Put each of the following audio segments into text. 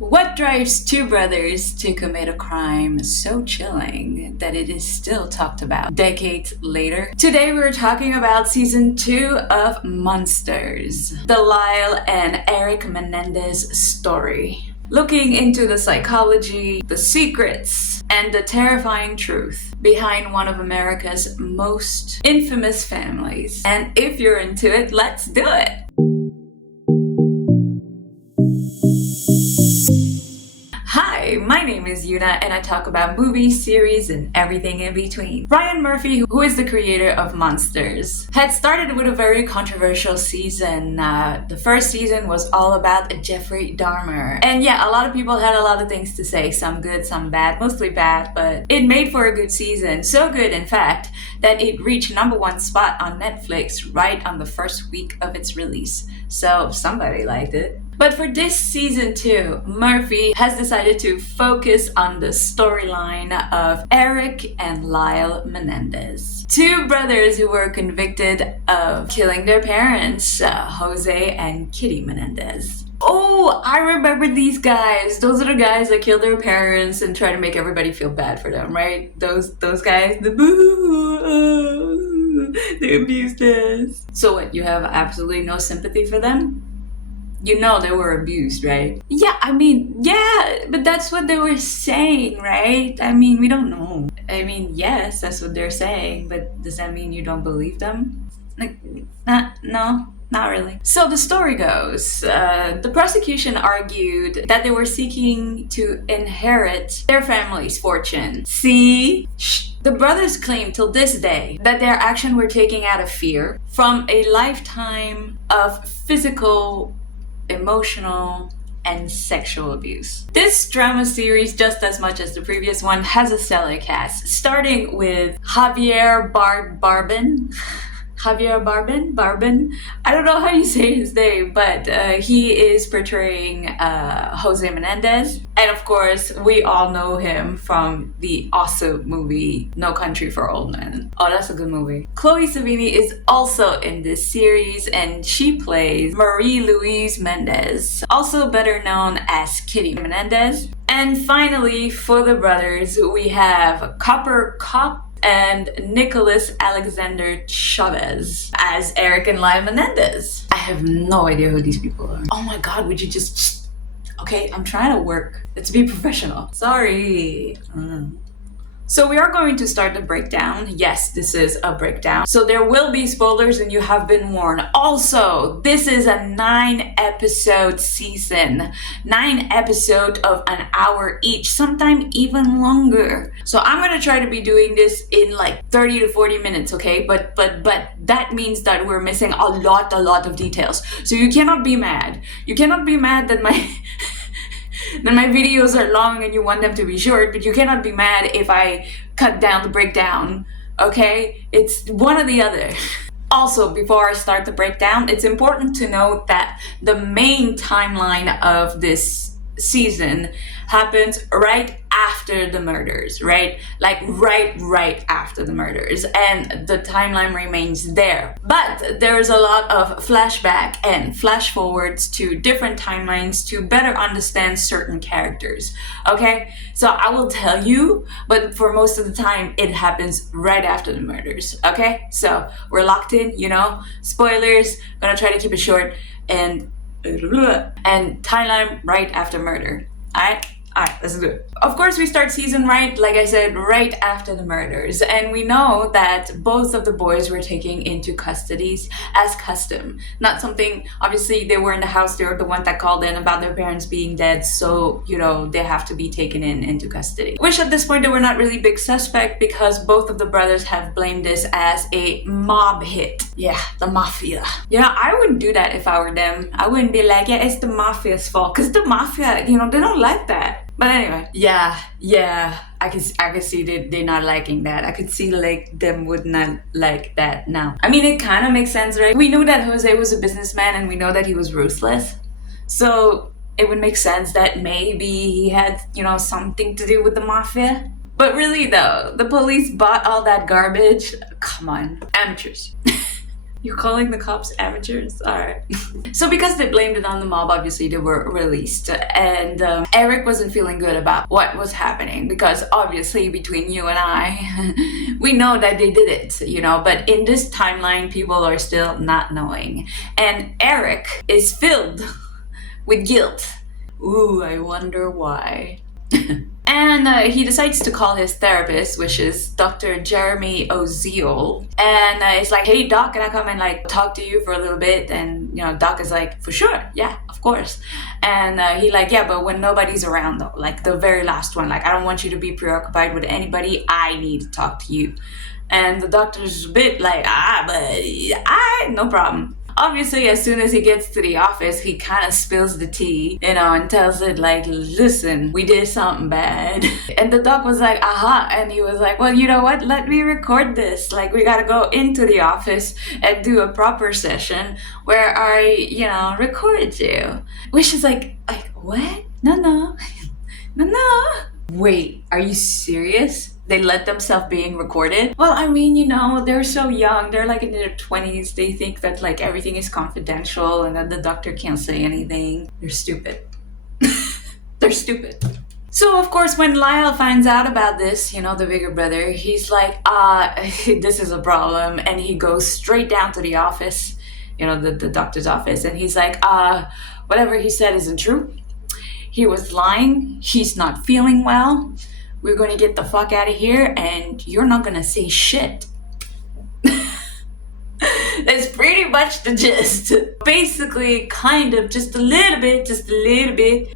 What drives two brothers to commit a crime so chilling that it is still talked about decades later? Today we're talking about season 2 of Monsters, the Lyle and Erik Menendez story. Looking into the psychology, the secrets, and the terrifying truth behind one of America's most infamous families. And if you're into it, let's do it! Hi, my name is Yuna and I talk about movies, series, and everything in between. Ryan Murphy, who is the creator of Monsters, had started with a very controversial season. The first season was all about Jeffrey Dahmer. And yeah, a lot of people had a lot of things to say, some good, some bad, mostly bad, but it made for a good season. So good, in fact, that it reached #1 spot on Netflix right on the first week of its release. So somebody liked it. But for this season 2, Murphy has decided to focus on the storyline of Erik and Lyle Menendez. Two brothers who were convicted of killing their parents, Jose and Kitty Menendez. Oh, I remember these guys. Those are the guys that killed their parents and try to make everybody feel bad for them, right? Those guys, the boo, they abused us. So what, you have absolutely no sympathy for them? You know they were abused, right? Yeah, but that's what they were saying, right? We don't know. Yes, that's what they're saying, but does that mean you don't believe them? No, not really. So the story goes, the prosecution argued that they were seeking to inherit their family's fortune. See? The brothers claim till this day that their actions were taken out of fear from a lifetime of physical, emotional, and sexual abuse. This drama series, just as much as the previous one, has a stellar cast, starting with Javier Barbin. I don't know how you say his name, but he is portraying Jose Menendez. And of course, we all know him from the awesome movie No Country for Old Men. Oh, that's a good movie. Chloe Sevigny is also in this series, and she plays Marie-Louise Mendez, also better known as Kitty Menendez. And finally, for the brothers, we have Copper Cop and Nicholas Alexander Chavez as Erik and Lyle Menendez. I have no idea who these people are. Oh my god, would you just... Okay, I'm trying to work. Let's be professional. Sorry. So we are going to start the breakdown. Yes, this is a breakdown. So there will be spoilers and you have been warned. Also, this is a 9-episode season. 9 episodes of an hour each, sometimes even longer. So I'm gonna try to be doing this in like 30 to 40 minutes, okay? But that means that we're missing a lot of details. So you cannot be mad. You cannot be mad that my... then my videos are long and you want them to be short, but you cannot be mad if I cut down the breakdown, okay? It's one or the other. Also, before I start the breakdown, it's important to note that the main timeline of this season happens right after the murders, right? Like right after the murders, and the timeline remains there. But there's a lot of flashback and flash forwards to different timelines to better understand certain characters, okay? So I will tell you, but for most of the time, it happens right after the murders, okay? So we're locked in, spoilers, gonna try to keep it short, and timeline right after murder. Alright, let's do it. Of course, we start season right, like I said, right after the murders. And we know that both of the boys were taken into custody as custom. Not something, obviously, they were in the house, they were the one that called in about their parents being dead. So, they have to be taken into custody. Which at this point, they were not really big suspect because both of the brothers have blamed this as a mob hit. Yeah, the mafia. I wouldn't do that if I were them. I wouldn't be like, yeah, it's the mafia's fault. Because the mafia, they don't like that. But anyway, yeah, I could see they're not liking that. I could see like them would not like that now. It kind of makes sense, right? We knew that Jose was a businessman and we know that he was ruthless. So it would make sense that maybe he had, something to do with the mafia. But really though, the police bought all that garbage. Come on, amateurs. You're calling the cops amateurs? Alright. So because they blamed it on the mob, obviously they were released. And Erik wasn't feeling good about what was happening because obviously between you and I, we know that they did it, you know, but in this timeline, people are still not knowing. And Erik is filled with guilt. Ooh, I wonder why. And he decides to call his therapist, which is Dr. Jeremy Oziel. And it's like, hey, Doc, can I come and like talk to you for a little bit? And, you know, Doc is like, for sure. Yeah, of course. And he like, yeah, but when nobody's around though, like the very last one, like, I don't want you to be preoccupied with anybody. I need to talk to you. And the doctor's a bit like, but no problem. Obviously, as soon as he gets to the office, he kind of spills the tea, you know, and tells it like, listen, we did something bad. And the doc was like, aha. And he was like, well, you know what? Let me record this. Like, we got to go into the office and do a proper session where I, you know, record you. Which is like, what? No. Wait, are you serious? They let themselves being recorded? Well, I mean, you know, they're so young. They're like in their 20s. They think that like everything is confidential and that the doctor can't say anything. They're stupid. They're stupid. So, of course, when Lyle finds out about this, you know, the bigger brother, he's like, this is a problem. And he goes straight down to the office, you know, the doctor's office. And he's like, whatever he said isn't true. He was lying. He's not feeling well. We're going to get the fuck out of here and you're not going to say shit. That's pretty much the gist. Basically, kind of, just a little bit,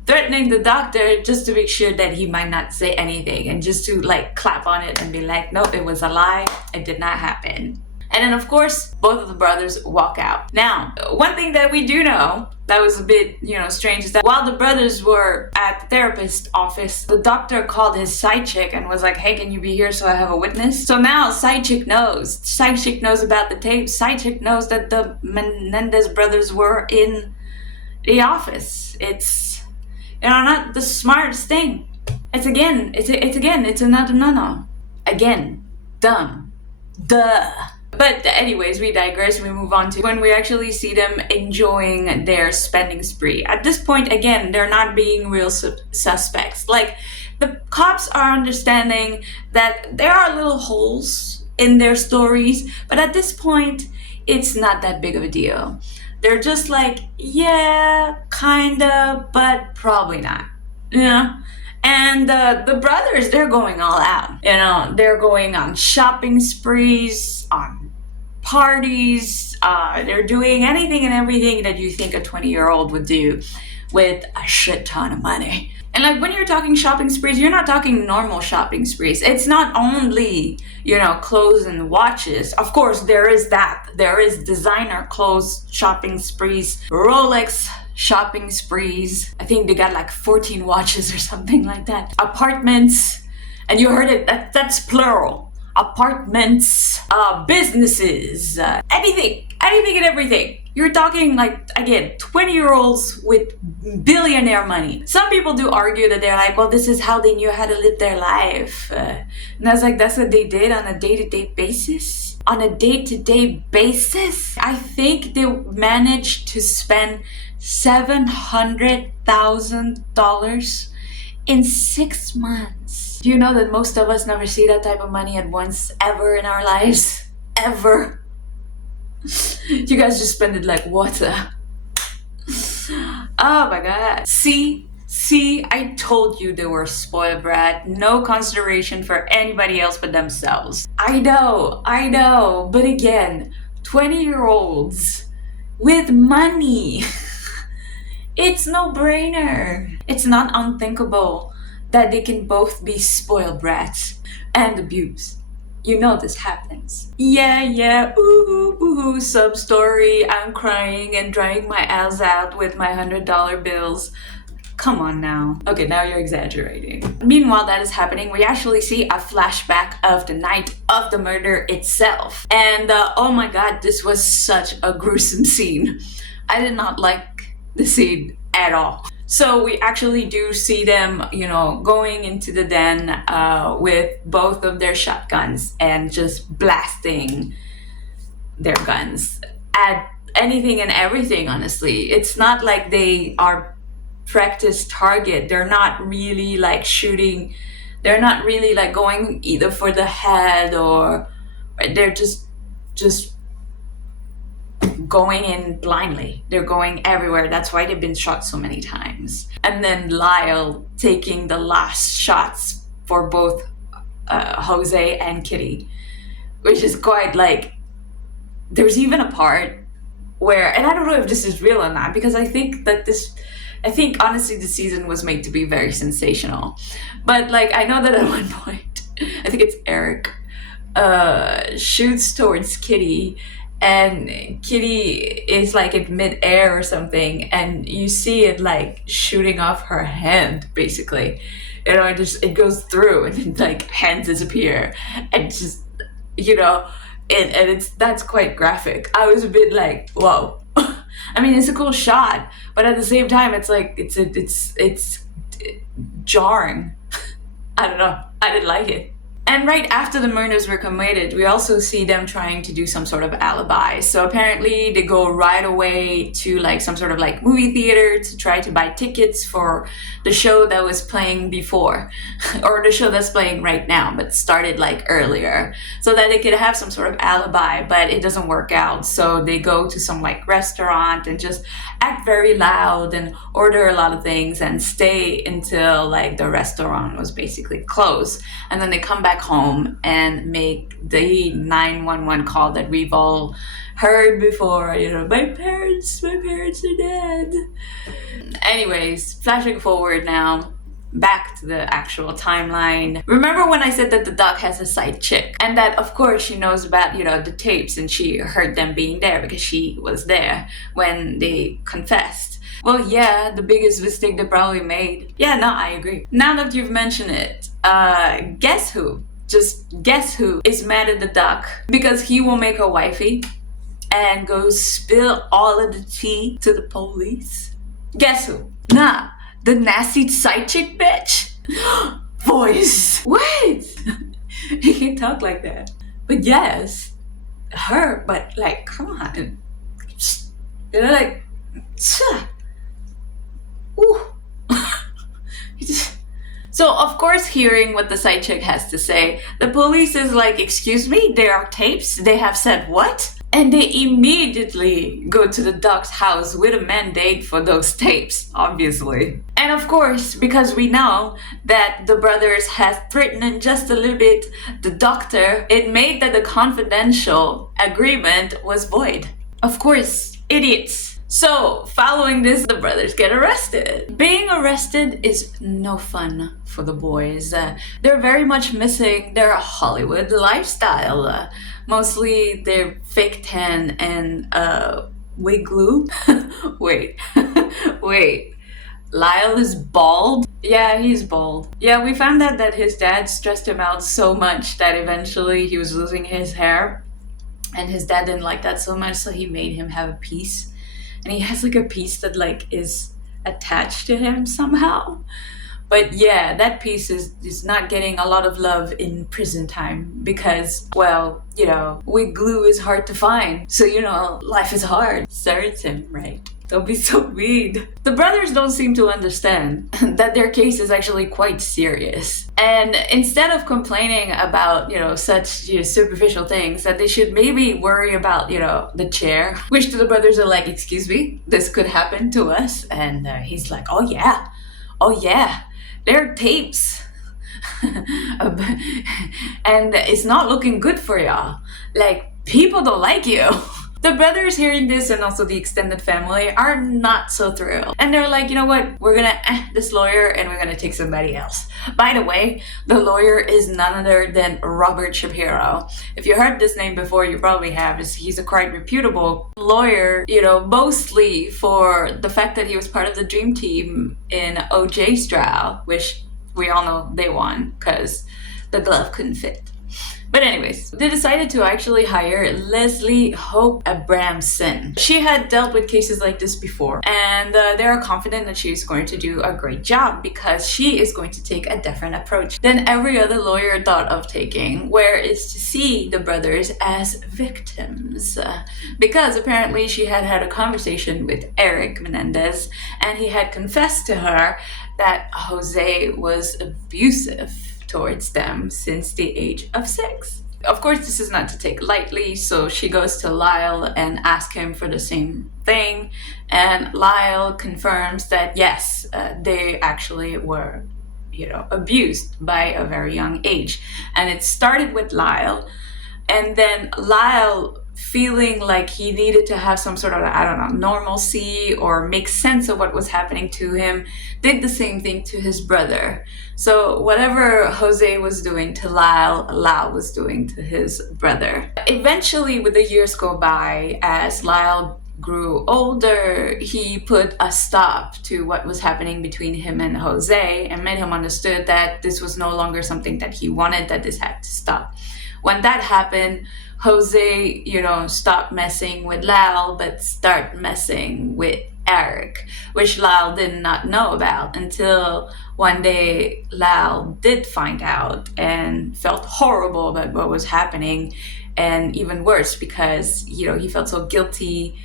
threatening the doctor just to make sure that he might not say anything and just to like clap on it and be like, no, it was a lie. It did not happen. And then, of course, both of the brothers walk out. Now, one thing that we do know that was a bit, you know, strange is that while the brothers were at the therapist's office, the doctor called his side chick and was like, hey, can you be here so I have a witness? So now side chick knows. Side chick knows about the tape. Side chick knows that the Menendez brothers were in the office. It's, you know, not the smartest thing. It's another no-no. Again, dumb. Duh. But anyways, we digress. We move on to when we actually see them enjoying their spending spree. At this point, again, they're not being real suspects. Like, the cops are understanding that there are little holes in their stories, but at this point, it's not that big of a deal. They're just like, yeah, kinda, but probably not. You know? And the brothers, they're going all out. You know, they're going on shopping sprees, on parties. They're doing anything and everything that you think a 20-year-old would do with a shit ton of money. And like when you're talking shopping sprees, you're not talking normal shopping sprees. It's not only, you know, clothes and watches. Of course, there is that. There is designer clothes shopping sprees, Rolex shopping sprees. I think they got like 14 watches or something like that. Apartments, and you heard it, that's plural. Apartments, businesses, anything and everything. You're talking like, again, 20-year-olds with billionaire money. Some people do argue that they're like, well, this is how they knew how to live their life. And I was like, that's what they did on a day-to-day basis? On a day-to-day basis? I think they managed to spend $700,000 in 6 months. Do you know that most of us never see that type of money at once, ever in our lives? Ever. You guys just spend it like water. Oh my god. See, I told you they were spoiled brat. No consideration for anybody else but themselves. I know. But again, 20-year-olds with money. It's no brainer. It's not unthinkable that they can both be spoiled brats and abused. You know this happens. Yeah, ooh, sub story. I'm crying and drying my eyes out with my $100 bills. Come on now. Okay, now you're exaggerating. Meanwhile, that is happening. We actually see a flashback of the night of the murder itself. And oh my god, this was such a gruesome scene. I did not like the scene at all. So we actually do see them, you know, going into the den with both of their shotguns and just blasting their guns. at anything and everything, honestly. It's not like they are practice target. They're not really like shooting. They're not really like going either for the head or they're just going in blindly. They're going everywhere. That's why they've been shot so many times. And then Lyle taking the last shots for both Jose and Kitty, which is quite like, there's even a part where, and I don't know if this is real or not, because I think honestly the season was made to be very sensational. But like, I know that at one point, I think it's Erik, shoots towards Kitty, and Kitty is like in mid-air or something, and you see it like shooting off her hand, basically. You know, it goes through, and then like hands disappear, and just, you know, and that's quite graphic. I was a bit like, whoa. I mean, it's a cool shot, but at the same time, it's like it's jarring. I don't know. I didn't like it. And right after the murders were committed, we also see them trying to do some sort of alibi. So apparently they go right away to like some sort of like movie theater to try to buy tickets for the show that was playing before, or the show that's playing right now, but started like earlier, so that they could have some sort of alibi, but it doesn't work out. So they go to some like restaurant and just act very loud and order a lot of things and stay until like the restaurant was basically closed. And then they come back home and make the 911 call that we've all heard before. You know, my parents are dead. Anyways, flashing forward now, back to the actual timeline. Remember when I said that the doc has a side chick, and that of course she knows about, you know, the tapes, and she heard them being there because she was there when they confessed. Well, yeah, the biggest mistake they probably made. Yeah, no, I agree. Now that you've mentioned it, guess who? Just guess who is mad at the doc because he will make a wifey and go spill all of the tea to the police? Guess who? Nah, the nasty side chick bitch. Voice. What? He can talk like that. But yes, her. But like, come on. You know, like, ooh. So of course, hearing what the side chick has to say, the police is like, excuse me, there are tapes? They have said what? And they immediately go to the doc's house with a mandate for those tapes, obviously. And of course, because we know that the brothers had threatened just a little bit the doctor, it made that the confidential agreement was void. Of course, idiots. So, following this, the brothers get arrested. Being arrested is no fun for the boys. They're very much missing their Hollywood lifestyle. Mostly they're fake tan and wig glue. Wait. Lyle is bald? Yeah, he's bald. Yeah, we found out that his dad stressed him out so much that eventually he was losing his hair. And his dad didn't like that so much, so he made him have a piece. And he has like a piece that like is attached to him somehow. But yeah, that piece is not getting a lot of love in prison time because, well, you know, wig glue is hard to find. So, you know, life is hard. Serves him, right? Don't be so mean. The brothers don't seem to understand that their case is actually quite serious. And instead of complaining about, you know, such, you know, superficial things, that they should maybe worry about, you know, the chair, which to the brothers are like, excuse me, this could happen to us. And he's like, oh yeah, there are tapes. And it's not looking good for y'all. Like, people don't like you. The brothers hearing this, and also the extended family, are not so thrilled. And they're like, you know what? We're gonna this lawyer and we're gonna take somebody else. By the way, the lawyer is none other than Robert Shapiro. If you heard this name before, you probably have. He's a quite reputable lawyer, you know, mostly for the fact that he was part of the Dream Team in OJ's trial, which we all know they won because the glove couldn't fit. But anyways, they decided to actually hire Leslie Hope Abramson. She had dealt with cases like this before, and they are confident that she is going to do a great job because she is going to take a different approach than every other lawyer thought of taking, where it's to see the brothers as victims. Because apparently she had had a conversation with Erik Menendez, and he had confessed to her that Jose was abusive towards them since the age of 6. Of course, this is not to take lightly, so she goes to Lyle and asks him for the same thing, and Lyle confirms that yes, they actually were, abused by a very young age. And it started with Lyle, and then Lyle, feeling like he needed to have some sort of, normalcy or make sense of what was happening to him, did the same thing to his brother. So whatever Jose was doing to Lyle, Lyle was doing to his brother. Eventually, with the years go by, as Lyle grew older, he put a stop to what was happening between him and Jose and made him understood that this was no longer something that he wanted, that this had to stop. When that happened, Jose, stopped messing with Lyle, but start messing with Erik, which Lyle did not know about until one day Lyle did find out and felt horrible about what was happening, and even worse because, he felt so guilty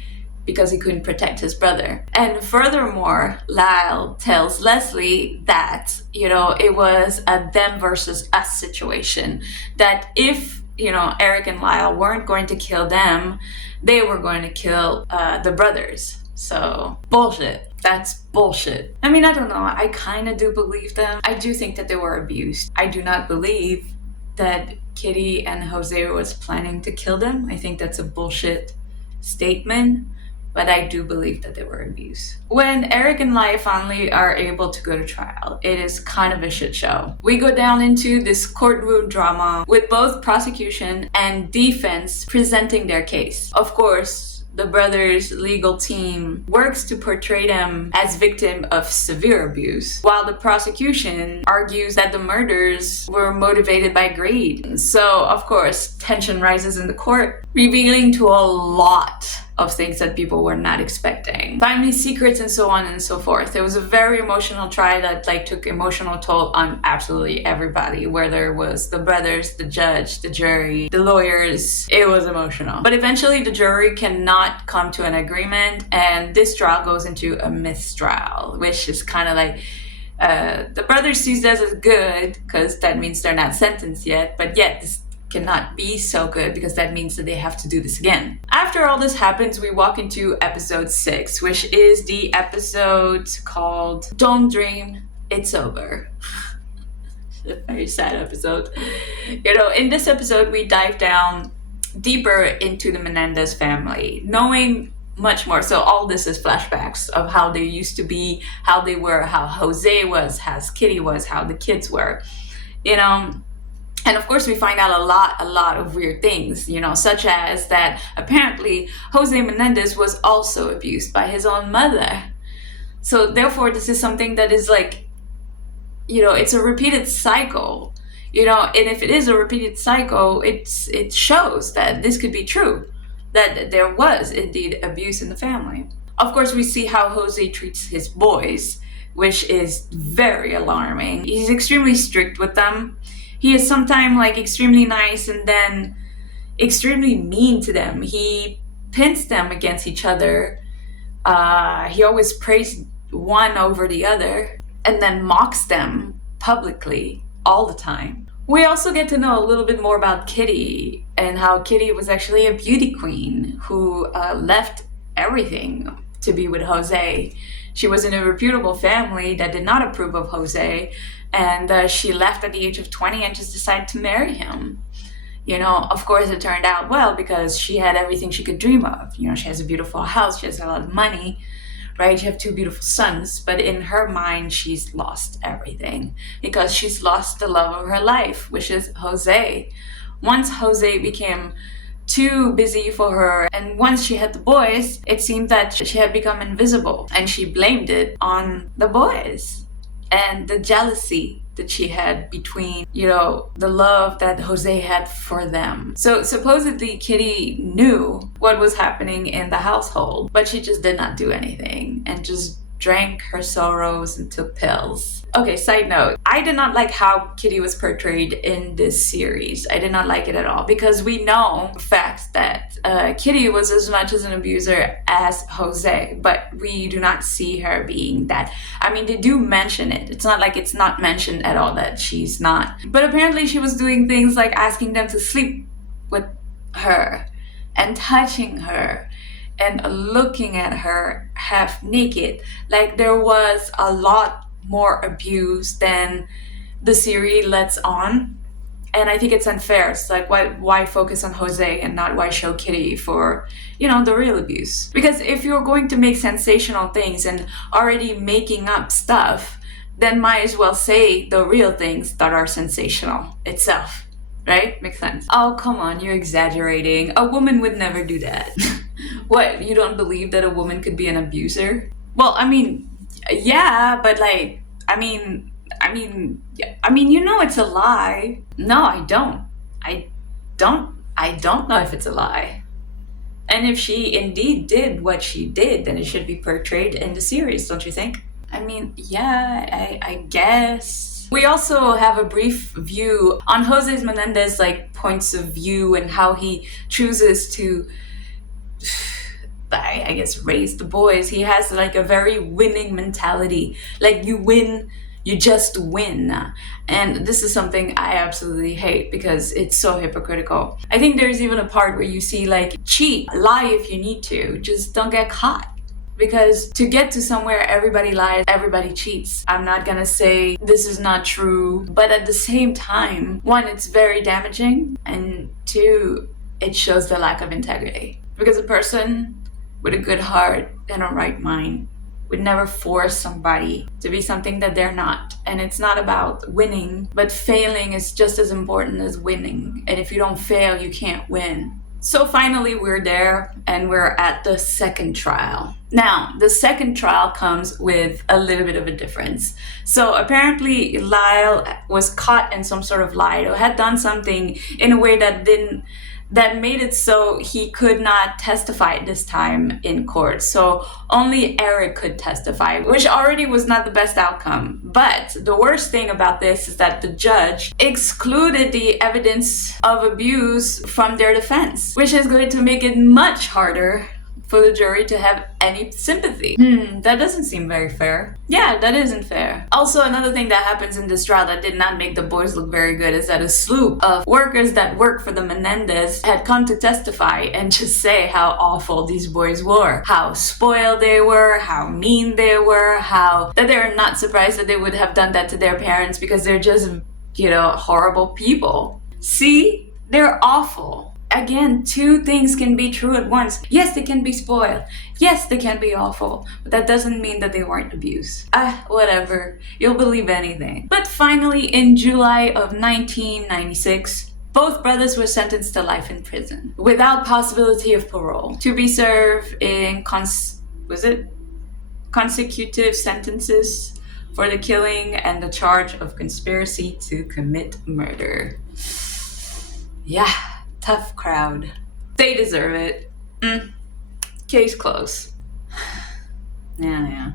because he couldn't protect his brother. And furthermore, Lyle tells Leslie that, it was a them versus us situation, that if Erik and Lyle weren't going to kill them, they were going to kill the brothers. So, bullshit. That's bullshit. I mean, I don't know. I kind of do believe them. I do think that they were abused. I do not believe that Kitty and Jose was planning to kill them. I think that's a bullshit statement. But I do believe that they were abused. When Erik and Lyle finally are able to go to trial, it is kind of a shit show. We go down into this courtroom drama with both prosecution and defense presenting their case. Of course, the brothers' legal team works to portray them as victims of severe abuse, while the prosecution argues that the murders were motivated by greed. So, of course, tension rises in the court, revealing to a lot of things that people were not expecting. Family secrets and so on and so forth. It was a very emotional trial that took emotional toll on absolutely everybody, whether it was the brothers, the judge, the jury, the lawyers. It was emotional. But eventually the jury cannot come to an agreement, and this trial goes into a mistrial, which is kind of the brothers sees this as good because that means they're not sentenced yet, but yet this cannot be so good because that means that they have to do this again. After all this happens, we walk into episode 6, which is the episode called Don't Dream, It's Over. A very sad episode. In this episode, we dive down deeper into the Menendez family, knowing much more. So all this is flashbacks of how they used to be, how they were, how Jose was, how Kitty was, how the kids were, And of course, we find out a lot of weird things, such as that apparently Jose Menendez was also abused by his own mother. So therefore, this is something that is it's a repeated cycle, and if it is a repeated cycle, it shows that this could be true, that there was indeed abuse in the family. Of course, we see how Jose treats his boys, which is very alarming. He's extremely strict with them. He is sometimes extremely nice and then extremely mean to them. He pits them against each other. He always praises one over the other and then mocks them publicly all the time. We also get to know a little bit more about Kitty and how Kitty was actually a beauty queen who left everything to be with Jose. She was in a reputable family that did not approve of Jose, and she left at the age of 20 and just decided to marry him. Of course it turned out well because she had everything she could dream of. She has a beautiful house, she has a lot of money, right? She has 2 beautiful sons, but in her mind, she's lost everything because she's lost the love of her life, which is Jose. Once Jose became too busy for her, and once she had the boys, it seemed that she had become invisible, and she blamed it on the boys and the jealousy that she had between, the love that Jose had for them. So supposedly Kitty knew what was happening in the household, but she just did not do anything and just drank her sorrows and took pills. Okay, side note, I did not like how Kitty was portrayed in this series. I did not like it at all, because we know the fact that Kitty was as much as an abuser as Jose, but we do not see her being that. I mean, they do mention it. It's not like it's not mentioned at all that she's not. But apparently she was doing things like asking them to sleep with her and touching her and looking at her half naked. Like, there was a lot more abuse than the series lets on. And I think it's unfair. It's like, why focus on Jose and not why show Kitty for, the real abuse? Because if you're going to make sensational things and already making up stuff, then might as well say the real things that are sensational itself. Right? Makes sense. Oh, come on, you're exaggerating. A woman would never do that. What, you don't believe that a woman could be an abuser? Well, I mean, yeah, but like, I mean, it's a lie. No, I don't. I don't know if it's a lie. And if she indeed did what she did, then it should be portrayed in the series, don't you think? I mean, yeah, I guess. We also have a brief view on Jose Menendez, like, points of view and how he chooses to, I guess, raise the boys. He has like a very winning mentality. Like, you win, you just win. And this is something I absolutely hate because it's so hypocritical. I think there's even a part where you see, like, cheat, lie if you need to, just don't get caught. Because to get to somewhere, everybody lies, everybody cheats. I'm not gonna say this is not true, but at the same time, one, it's very damaging, and two, it shows the lack of integrity. Because a person with a good heart and a right mind would never force somebody to be something that they're not. And it's not about winning, but failing is just as important as winning. And if you don't fail, you can't win. So finally we're there and we're at the second trial. Now, the second trial comes with a little bit of a difference. So apparently Lyle was caught in some sort of lie, or had done something in a way that made it so he could not testify this time in court. So only Erik could testify, which already was not the best outcome. But the worst thing about this is that the judge excluded the evidence of abuse from their defense, which is going to make it much harder for the jury to have any sympathy. That doesn't seem very fair. Yeah, that isn't fair. Also, another thing that happens in this trial that did not make the boys look very good is that a sloop of workers that work for the Menendez had come to testify and just say how awful these boys were, how spoiled they were, how mean they were, how that they're not surprised that they would have done that to their parents because they're just, horrible people. See? They're awful. Again, two things can be true at once. Yes, they can be spoiled. Yes, they can be awful. But that doesn't mean that they weren't abused. Whatever. You'll believe anything. But finally, in July of 1996, both brothers were sentenced to life in prison without possibility of parole, to be served in consecutive sentences for the killing and the charge of conspiracy to commit murder. Yeah. Tough crowd. They deserve it. Case closed. Yeah.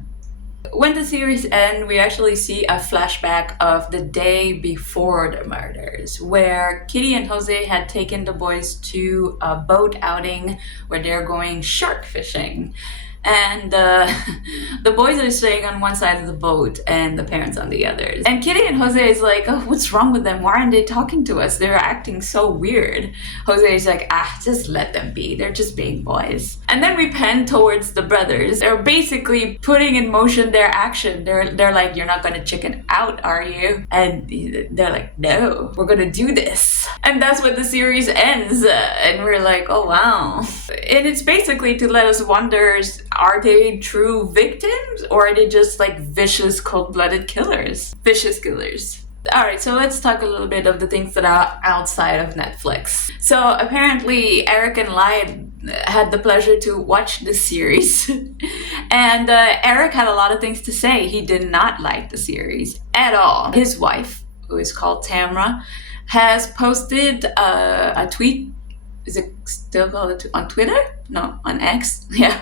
When the series ends, we actually see a flashback of the day before the murders, where Kitty and Jose had taken the boys to a boat outing where they're going shark fishing. And the boys are staying on one side of the boat and the parents on the others. And Kitty and Jose is like, oh, what's wrong with them? Why aren't they talking to us? They're acting so weird. Jose is like, just let them be. They're just being boys. And then we pan towards the brothers. They're basically putting in motion their action. They're like, you're not going to chicken out, are you? And they're like, no, we're going to do this. And that's when the series ends. And we're like, oh, wow. And it's basically to let us wonder, are they true victims or are they just like vicious, cold-blooded killers? Vicious killers. Alright, so let's talk a little bit of the things that are outside of Netflix. So apparently Erik and Lyle had the pleasure to watch the series. And Erik had a lot of things to say. He did not like the series at all. His wife, who is called Tamra, has posted a tweet. Is it still called on Twitter? No, on X. Yeah.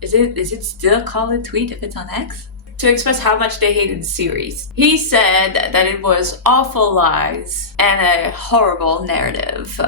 Is it still called a tweet if it's on X? To express how much they hated the series. He said that it was awful lies and a horrible narrative,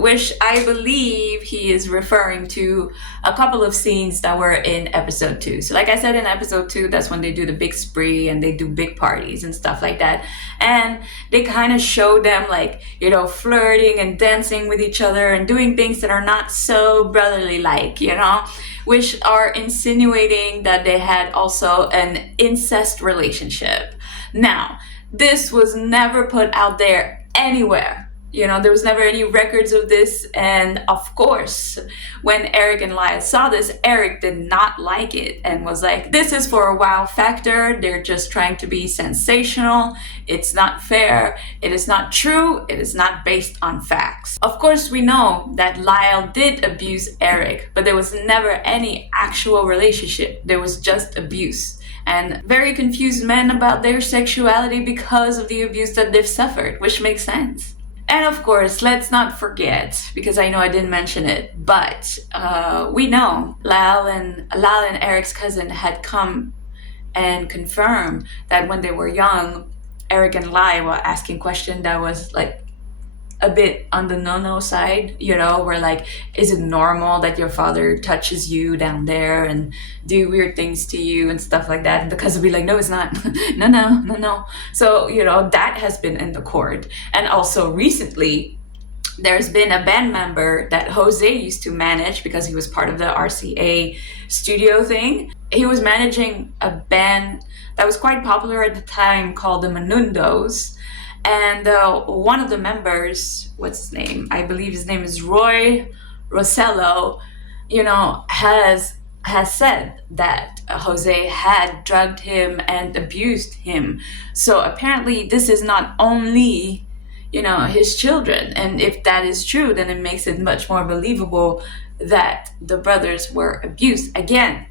which I believe he is referring to a couple of scenes that were in episode 2. So like I said, in episode 2, that's when they do the big spree and they do big parties and stuff like that. And they kind of show them like, you know, flirting and dancing with each other and doing things that are not so brotherly like, you know, which are insinuating that they had also an incest relationship. Now, this was never put out there anywhere. You know, there was never any records of this. And of course, when Erik and Lyle saw this, Erik did not like it and was like, this is for a wow factor. They're just trying to be sensational. It's not fair. It is not true. It is not based on facts. Of course, we know that Lyle did abuse Erik, but there was never any actual relationship. There was just abuse. And very confused men about their sexuality because of the abuse that they've suffered, which makes sense. And of course, let's not forget, because I know I didn't mention it, but we know Lyle and Erik's cousin had come and confirmed that when they were young, Erik and Lyle were asking questions that was like a bit on the no-no side, you know, where like, is it normal that your father touches you down there and do weird things to you and stuff like that? And the cousin would be like, no, it's not. No. So, you know, that has been in the court. And also recently, there's been a band member that Jose used to manage because he was part of the RCA studio thing. He was managing a band that was quite popular at the time called the Menendez. And one of the members, what's his name? I believe his name is Roy Rossello, you know, has said that Jose had drugged him and abused him. So apparently this is not only, you know, his children. And if that is true, then it makes it much more believable that the brothers were abused. Again,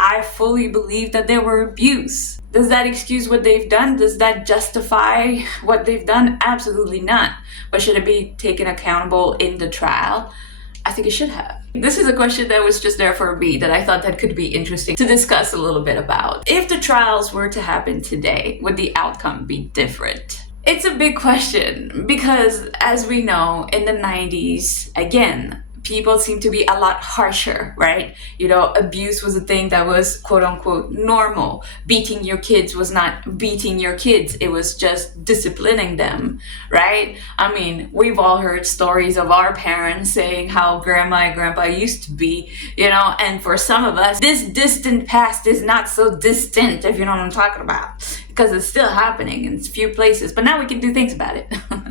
I fully believe that they were abused. Does that excuse what they've done? Does that justify what they've done? Absolutely not. But should it be taken accountable in the trial? I think it should have. This is a question that was just there for me that I thought that could be interesting to discuss a little bit about. If the trials were to happen today, would the outcome be different? It's a big question because, as we know, in the 90s, again, people seem to be a lot harsher, right? You know, abuse was a thing that was quote unquote normal. Beating your kids was not beating your kids. It was just disciplining them, right? I mean, we've all heard stories of our parents saying how grandma and grandpa used to be, you know, and for some of us, this distant past is not so distant, if you know what I'm talking about, because it's still happening in a few places, but now we can do things about it.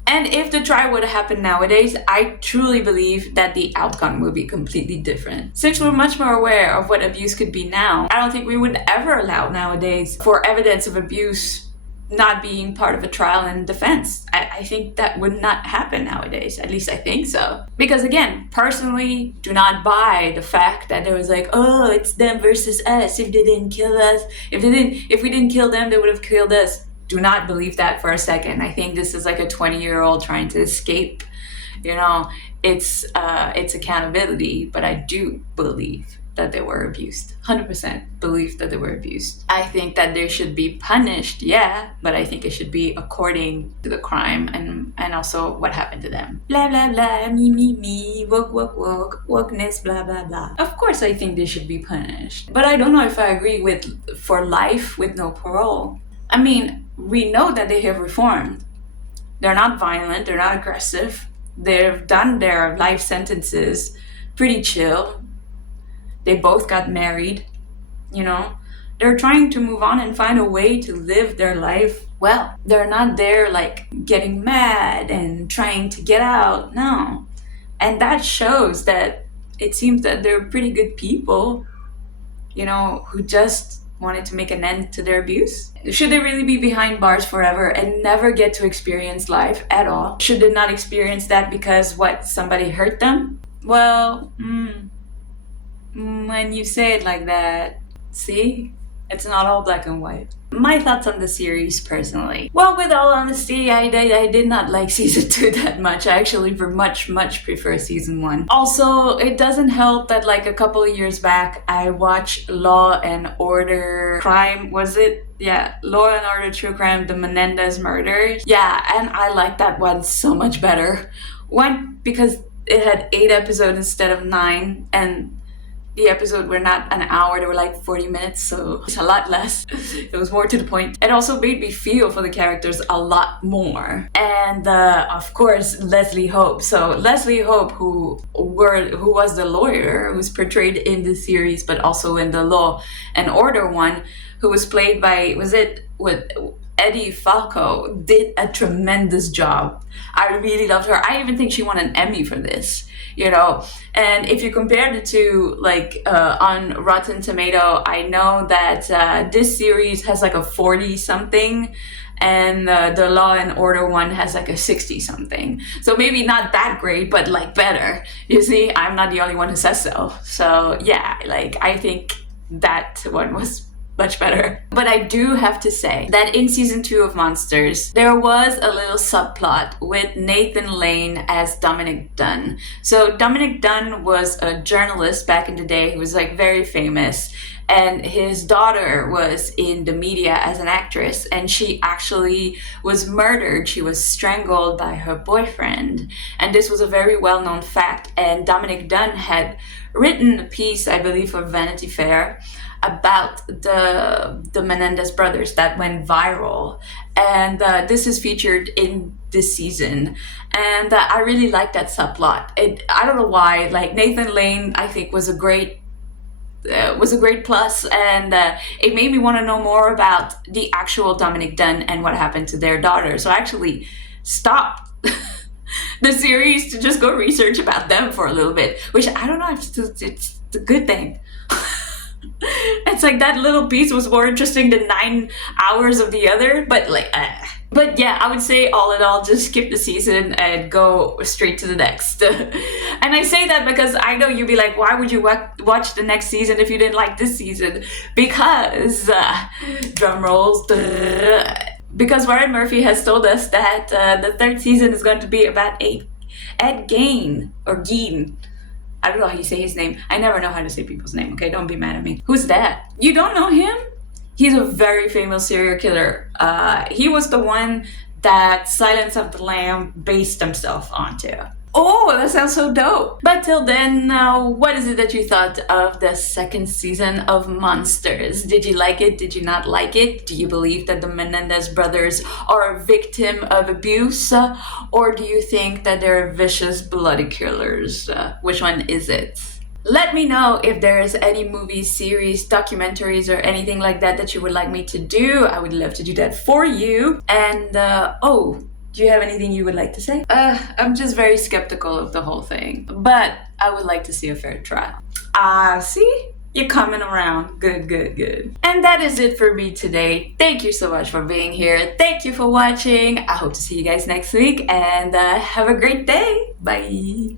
And if the trial would have happened nowadays, I truly believe that the outcome would be completely different. Since we're much more aware of what abuse could be now, I don't think we would ever allow nowadays for evidence of abuse not being part of a trial and defense. I think that would not happen nowadays. At least I think so. Because again, personally, do not buy the fact that there was like, oh, it's them versus us. If they didn't kill us, if we didn't kill them, they would have killed us. Do not believe that for a second. I think this is like a 20-year-old trying to escape. You know, it's accountability, but I do believe that they were abused. 100% believe that they were abused. I think that they should be punished, yeah, but I think it should be according to the crime and also what happened to them. Blah, blah, blah, me, woke, wokeness, blah, blah, blah. Of course I think they should be punished, but I don't know if I agree with for life with no parole. I mean, we know that they have reformed. They're not violent, they're not aggressive. They've done their life sentences pretty chill. They both got married, you know. They're trying to move on and find a way to live their life well. They're not there like getting mad and trying to get out, no. And that shows that it seems that they're pretty good people, you know, who just wanted to make an end to their abuse. Should they really be behind bars forever and never get to experience life at all? Should they not experience that because somebody hurt them? Well, when you say it like that, see? It's not all black and white. My thoughts on the series personally. Well, with all honesty, I did not like season 2 that much. I actually much prefer season 1. Also, it doesn't help that like a couple of years back, I watched Law and Order Crime, was it? Yeah, Law and Order True Crime, the Menendez murder. Yeah, and I like that one so much better. One, because it had 8 episodes instead of 9, and the episodes were not an hour, they were like 40 minutes, so it's a lot less. It was more to the point. It also made me feel for the characters a lot more. And of course, Leslie Hope. So Leslie Hope, who was the lawyer, who's portrayed in the series, but also in the Law and Order one, who was played by, was it with Eddie Falco, did a tremendous job. I really loved her. I even think she won an Emmy for this, you know. And if you compare the two, like on Rotten Tomato, I know that this series has like a 40 something, and the Law and Order one has like a 60 something. So maybe not that great, but like better. You see, I'm not the only one who says so. So yeah, like I think that one was much better. But I do have to say that in season 2 of Monsters, there was a little subplot with Nathan Lane as Dominic Dunn. So Dominic Dunn was a journalist back in the day. He was like very famous. And his daughter was in the media as an actress, and she actually was murdered. She was strangled by her boyfriend. And this was a very well-known fact. And Dominic Dunn had written a piece, I believe, for Vanity Fair about the Menendez brothers that went viral. And this is featured in this season. And I really like that subplot. I don't know why, like Nathan Lane, I think was a great plus, and it made me want to know more about the actual Dominic Dunn and what happened to their daughter. So I actually stopped the series to just go research about them for a little bit, which I don't know if it's a good thing. It's like that little piece was more interesting than 9 hours of the other, but like but yeah, I would say all in all, just skip the season and go straight to the next. And I say that because I know you'd be like, why would you watch the next season if you didn't like this season? Because, drum rolls, because Ryan Murphy has told us that the 3rd season is going to be about Ed Gein, or Gein. I don't know how you say his name. I never know how to say people's name, okay? Don't be mad at me. Who's that? You don't know him? He's a very famous serial killer. He was the one that Silence of the Lamb based himself onto. Oh, that sounds so dope. But till then, what is it that you thought of the 2nd season of Monsters? Did you like it? Did you not like it? Do you believe that the Menendez brothers are a victim of abuse? Or do you think that they're vicious, bloody killers? Which one is it? Let me know if there's any movies, series, documentaries, or anything like that you would like me to do. I would love to do that for you. And, do you have anything you would like to say? I'm just very skeptical of the whole thing, but I would like to see a fair trial. See? You're coming around. Good. And that is it for me today. Thank you so much for being here. Thank you for watching. I hope to see you guys next week, and have a great day. Bye.